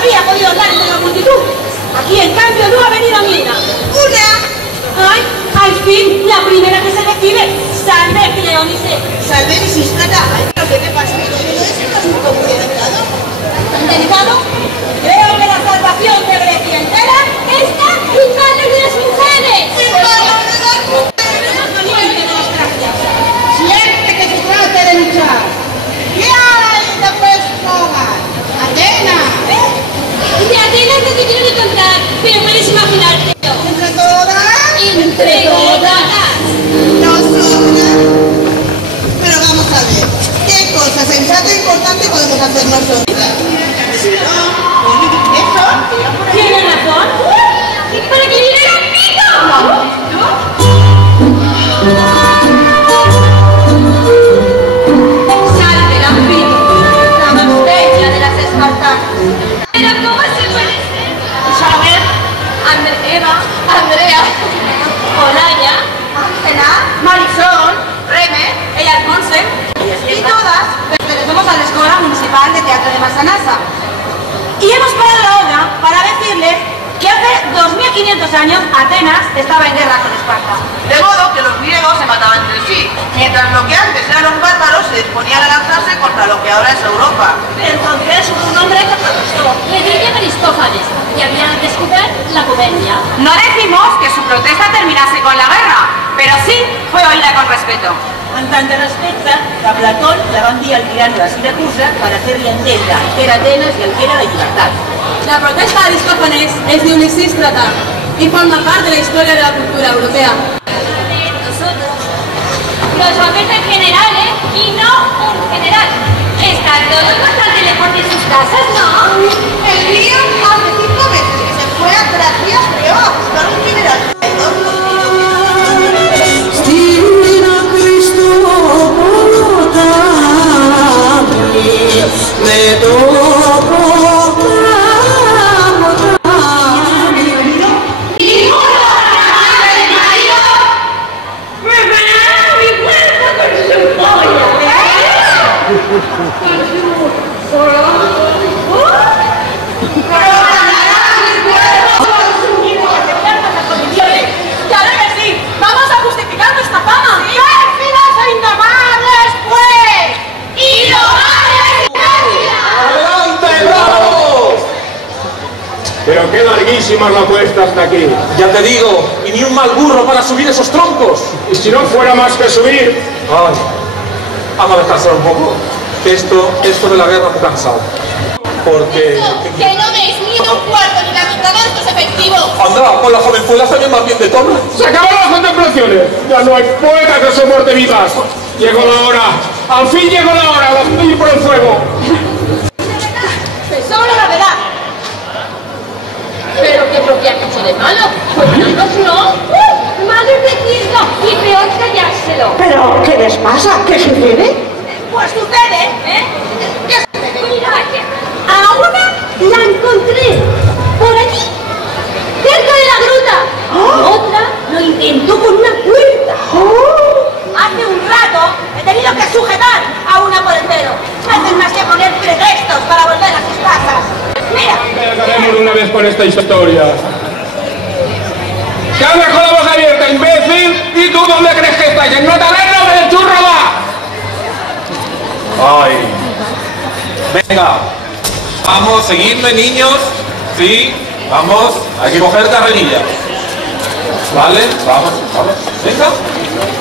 habría podido andar entre la multitud. Aquí, en cambio, no ha venido ni una. ¡Una! ¡Ay! Al fin, la primera que se recibe. ¡Salve, Cleónice! ¡Salve, Misístrata! ¿Pero qué te pasa? ¿No es un asunto muy delicado? ¿Delicado? Creo que la salvación de Grecia entera está en manos de las mujeres. ¡En manos de las mujeres! Siempre que se trate de luchar. ¿Qué hay de personas? ¡Atenas! De Atenas no te quiero ni contar, pero puedes imaginarte. ¿Entre todas? ¡Entre todas! ¿Nosotras? Pero vamos a ver, ¿qué cosa sensata e importante podemos hacer nosotras? ¿Eso? ¿Tiene razón? ¡Para que viene conmigo! Salve la la más bella de las espartanas. ¿Pero cómo se parece? Isabel, Andrea, Olaya, Ángela, Marisol, Reme, ella es Monse, y todas pertenecemos a la Escuela Municipal de Teatro de Massanassa. Y hemos parado la obra para decirles que hace 2500 años Atenas estaba en guerra con Esparta. De modo que los griegos se mataban entre sí, mientras lo que antes eran los bárbaros se disponían a lanzarse contra lo que ahora es Europa. Entonces un hombre que protestó. Le dije Aristófanes y había descubierto la comedia. No decimos que su protesta terminase con la guerra, pero sí fue oída con respeto. En tant de respecte, a Platón le va enviar al tirano de Siracusa para hacerle entender que era Atenas y el que era la libertad. La protesta de Aristófanes es de un Lisístrata y forma parte de la historia de la cultura europea. Nosotros, los hombres generales y no un general. Están todos bastante lejos de sus casas, ¿no? El río hace 5 meses que se fue a Tracia, creo, a buscar un mineral. Pero qué larguísima es la cuesta hasta aquí. Ya te digo, y ni un mal burro para subir esos troncos. Y si no fuera más que subir. Ay, vamos a descansar un poco. Esto de la guerra me ha cansado. Porque... Que no veis ni un cuarto ni la mitad de estos efectivos. Anda, con las jovenzuelas también más bien de tono. ¡Se acaban las contemplaciones! Ya no hay poetas que son muerte vivas. Llegó la hora. Al fin llegó la hora. Las ir por el fuego. Solo la verdad. ¿Pero qué propia han hecho de malo? Pues no. Malo es decirlo y peor callárselo. ¿Pero qué les pasa? ¿Qué sucede? Pues sucede, ¿eh? ¿Qué sucede? Mira, a una la encontré por allí, cerca de la gruta. ¡Oh! Otra lo intentó con una cuerda. Hace un rato he tenido que sujetar a una por el pelo. No hacen más que poner pretextos para volver a sus casas. Mira. Acabemos de una vez con esta historia. ¿Qué haces con la boca abierta, imbécil? ¿Y tú dónde crees que estás? ¿En una taberna o en el churro va? Ay. Venga. Vamos, seguidme, niños. Sí, vamos. Hay que coger carrerilla. Vale, vamos.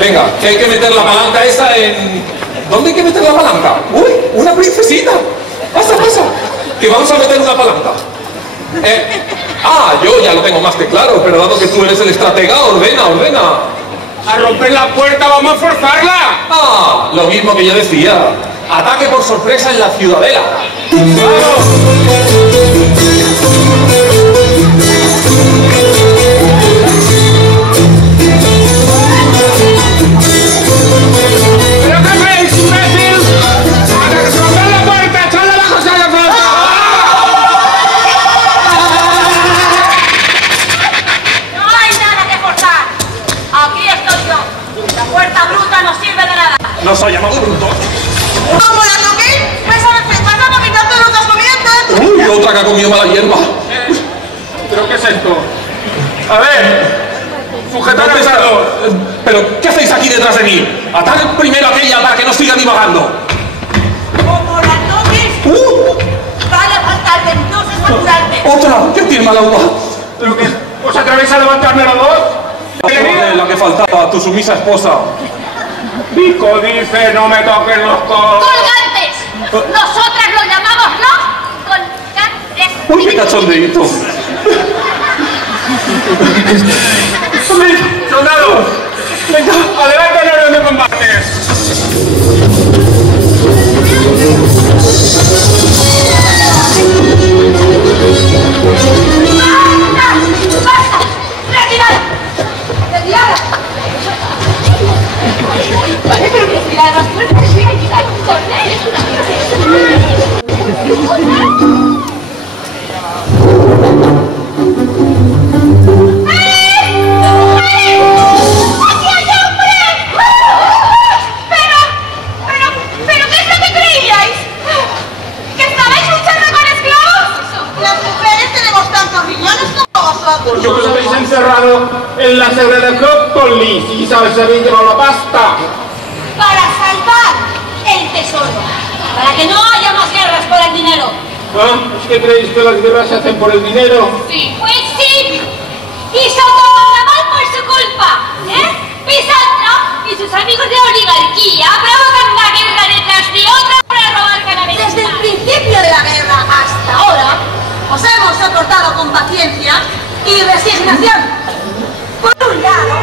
Venga, que hay que meter la palanca esa en... ¿Dónde hay que meter la palanca? ¡Uy! ¡Una princesita! ¡Pasa! Que vamos a meter una palanca. Yo ya lo tengo más que claro, pero dado que tú eres el estratega, ordena. ¡A romper la puerta, vamos a forzarla! Lo mismo que yo decía. Ataque por sorpresa en la ciudadela. ¡Vamos! ¿Nos ha llamado bruto? ¿Cómo la toqué? Pues a veces pasamos mitad de los documentos. que ha comido mala hierba. ¿Pero qué es esto? A ver, sujetad al pescador. ¿Pero qué hacéis aquí detrás de mí? Atad primero a aquella para que no siga divagando. Como la toques, vale a faltar de entonces para curarte. ¡Otra! ¿Quién tiene mala uva? ¿Pero qué? ¿Os atrevéis a levantarme la voz? La que faltaba, tu sumisa esposa. Vico dice, no me toquen los codos. ¡Colgantes! Nosotras lo llamamos los colgantes. ¡Uy, qué cachondeíto! ¡Soldados! ¡Venga, adelante en orden de combate! ¡Basta! ¡Retirad! ¡Retirad! Vale, pero retirad más fuerte. Pero, ¿qué es lo que creíais? ¿Que estabais luchando con esclavos? Las mujeres tenemos tantos riñones como vosotros. Yo que os habéis encerrado en la sede de Acrópolis y sabéis habéis llevado la pasta. Para salvar el tesoro. Para que no haya más guerras por el dinero. ¿Ah? ¿Es que creéis que las guerras se hacen por el dinero? Sí. Pues sí. Y Sodoma mal por su culpa. Pisandro y sus amigos de oligarquía provocan una guerra detrás de otra para robar cada vez Desde el más. principio de la guerra hasta ahora, os hemos soportado con paciencia y resignación. Por un lado...